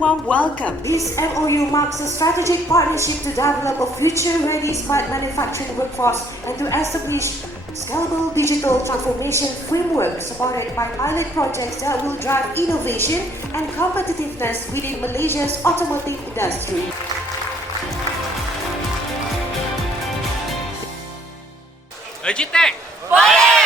warm welcome. This MOU marks a strategic partnership to develop a future-ready smart manufacturing workforce and to establish scalable digital transformation framework supported by pilot projects that will drive innovation and competitiveness within Malaysia's automotive industry. Agytek! Boleh!